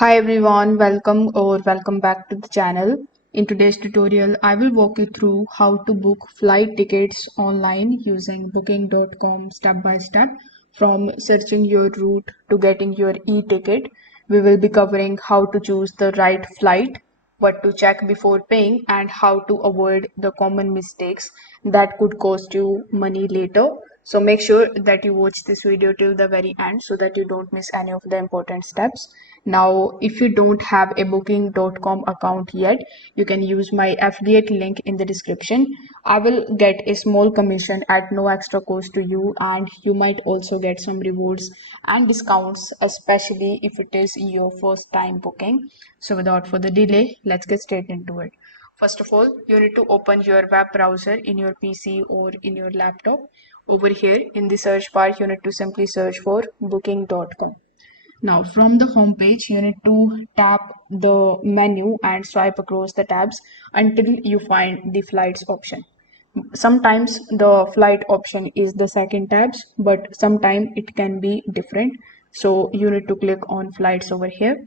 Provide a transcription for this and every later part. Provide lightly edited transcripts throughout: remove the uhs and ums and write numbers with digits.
Hi everyone, welcome back to the channel. In today's tutorial, I will walk you through how to book flight tickets online using booking.com step by step from searching your route to getting your e-ticket. We will be covering how to choose the right flight, what to check before paying, and how to avoid the common mistakes that could cost you money later. So make sure that you watch this video till the very end so that you don't miss any of the important steps. Now, if you don't have a booking.com account yet, you can use my affiliate link in the description. I will get a small commission at no extra cost to you, and you might also get some rewards and discounts, especially if it is your first time booking. So without further delay, let's get straight into it. First of all, you need to open your web browser in your PC or in your laptop. Over here in the search bar, you need to simply search for booking.com. Now, from the home page, you need to tap the menu and swipe across the tabs until you find the flights option. Sometimes the flight option is the second tabs, but sometimes it can be different. So you need to click on flights over here.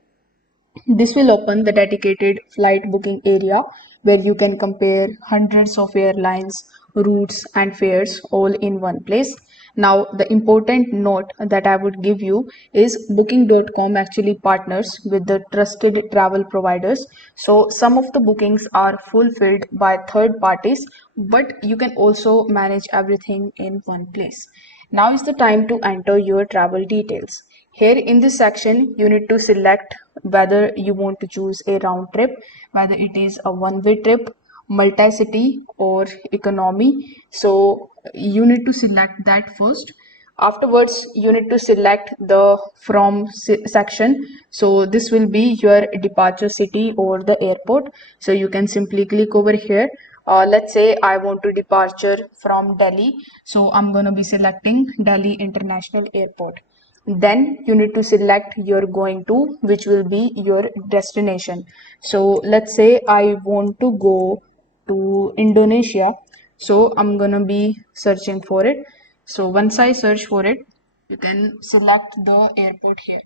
This will open the dedicated flight booking area where you can compare hundreds of airlines, routes, and fares all in one place. Now, the important note that I would give you is booking.com actually partners with the trusted travel providers. So, some of the bookings are fulfilled by third parties, but you can also manage everything in one place. Now is the time to enter your travel details. Here in this section, you need to select whether you want to choose a round trip, whether it is a one-way trip, multi-city or economy. So you need to select that first. Afterwards, you need to select the from section. So this will be your departure city or the airport. So you can simply click over here. Let's say I want to departure from Delhi. So I'm going to be selecting Delhi International Airport. Then you need to select you're going to, which will be your destination. So let's say I want to go to Indonesia. So I'm gonna be searching for it. So once I search for it, you can select the airport here.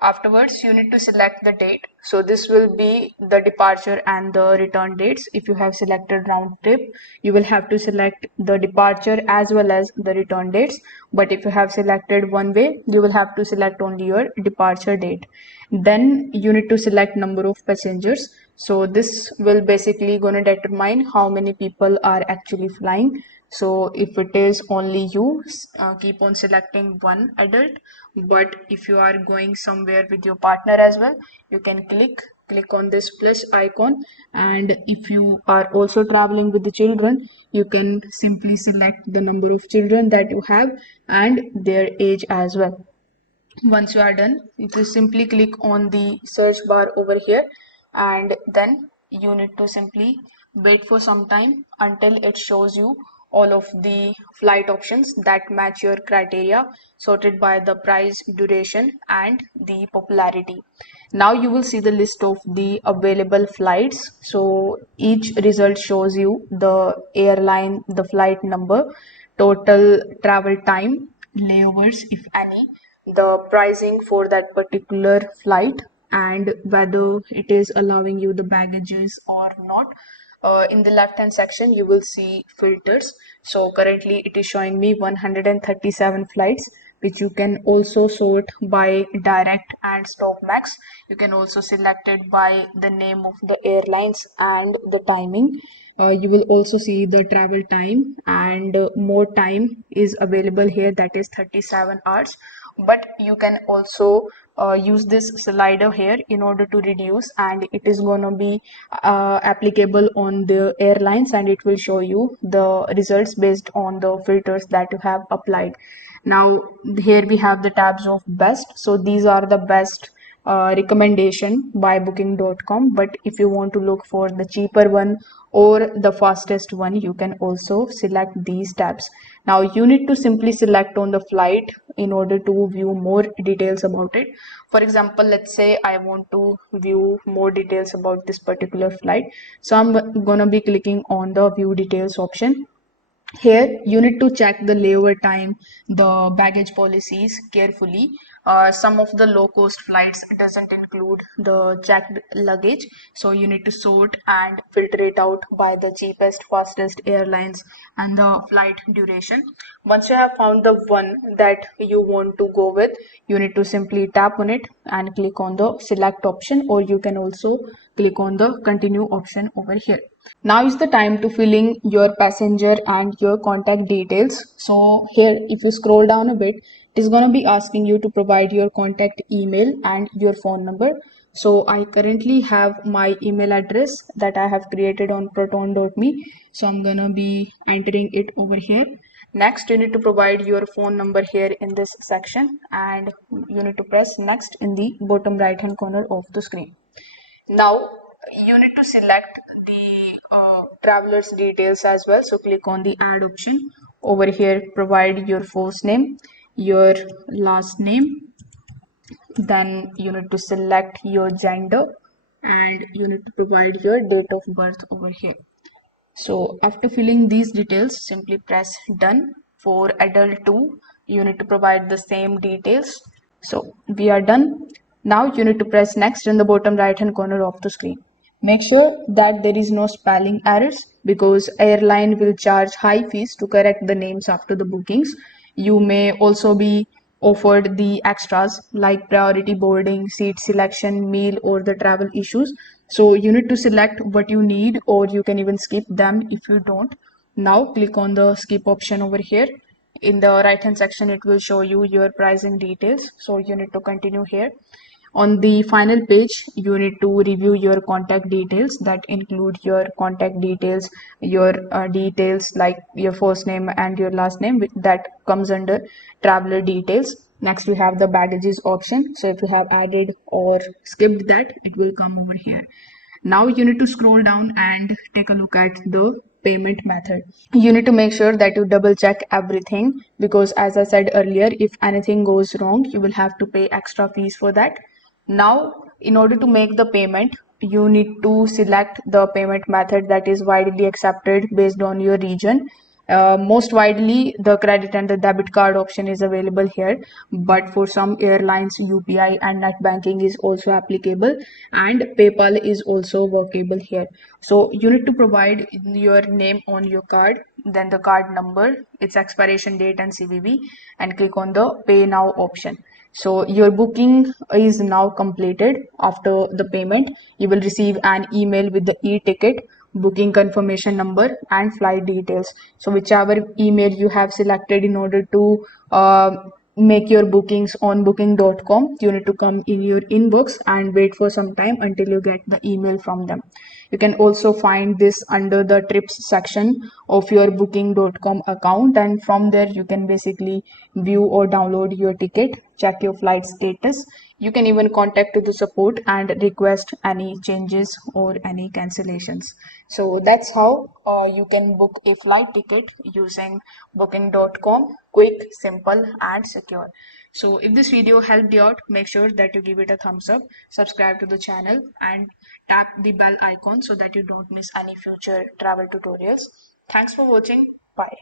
Afterwards, you need to select the date. So this will be the departure and the return dates. If you have selected round trip, you will have to select the departure as well as the return dates. But if you have selected one way, you will have to select only your departure date. Then you need to select number of passengers. So this will basically gonna determine how many people are actually flying. So if it is only you, keep on selecting one adult. But if you are going somewhere with your partner as well, you can click on this plus icon. And if you are also traveling with the children, you can simply select the number of children that you have and their age as well. Once you are done, you just simply click on the search bar over here, and then you need to simply wait for some time until it shows you all of the flight options that match your criteria, sorted by the price, duration, and the popularity. Now you will see the list of the available flights. So each result shows you the airline, the flight number, total travel time, layovers if any, the pricing for that particular flight, and whether it is allowing you the baggages or not. In the left hand section you will see filters. So currently it is showing me 137 flights, which you can also sort by direct and stop max. You can also select it by the name of the airlines and the timing. You will also see the travel time, and more time is available here, that is 37 hours. But you can also use this slider here in order to reduce, and it is going to be applicable on the airlines, and it will show you the results based on the filters that you have applied. Now here we have the tabs of best. So these are the best recommendation by booking.com, but if you want to look for the cheaper one or the fastest one, you can also select these tabs. Now you need to simply select on the flight in order to view more details about it. For example, let's say I want to view more details about this particular flight. So I'm gonna be clicking on the view details option. Here you need to check the layover time, the baggage policies carefully. some of the low cost flights doesn't include the checked luggage, so you need to sort and filter it out by the cheapest, fastest airlines and the flight duration. Once you have found the one that you want to go with, you need to simply tap on it and click on the select option, or you can also click on the continue option over here. Now is the time to fill in your passenger and your contact details. So here, if you scroll down a bit, it is going to be asking you to provide your contact email and your phone number. So I currently have my email address that I have created on proton.me. So I'm going to be entering it over here. Next, you need to provide your phone number here in this section, and you need to press next in the bottom right hand corner of the screen. Now you need to select the traveler's details as well. So click on the add option over here. Provide your first name, your last name, then you need to select your gender, and you need to provide your date of birth over here. So after filling these details, simply press done. For adult 2, you need to provide the same details. So we are done. Now you need to press next in the bottom right hand corner of the screen. Make sure that there is no spelling errors, because airline will charge high fees to correct the names after the bookings. You may also be offered the extras like priority boarding, seat selection, meal, or the travel issues. So you need to select what you need, or you can even skip them if you don't. Now click on the skip option over here. In the right hand section, it will show you your pricing details. So you need to continue here. On the final page, you need to review your contact details, that include your contact details, your details like your first name and your last name, that comes under traveler details. Next, you have the baggages option. So if you have added or skipped that, it will come over here. Now you need to scroll down and take a look at the payment method. You need to make sure that you double check everything, because as I said earlier, if anything goes wrong, you will have to pay extra fees for that. Now, in order to make the payment, you need to select the payment method that is widely accepted based on your region. Most widely, the credit and the debit card option is available here, but for some airlines, UPI and net banking is also applicable, and PayPal is also workable here. So you need to provide your name on your card, then the card number, its expiration date and CVV, and click on the Pay Now option. So your booking is now completed. After the payment, you will receive an email with the e-ticket, booking confirmation number, and flight details. So whichever email you have selected in order to make your bookings on booking.com, you need to come in your inbox and wait for some time until you get the email from them. You can also find this under the trips section of your booking.com account, and from there you can basically view or download your ticket, check your flight status. You can even contact the support and request any changes or any cancellations. So that's how you can book a flight ticket using booking.com. Quick, simple, and secure. So if this video helped you out, make sure that you give it a thumbs up, subscribe to the channel, and tap the bell icon so that you don't miss any future travel tutorials. Thanks for watching. Bye.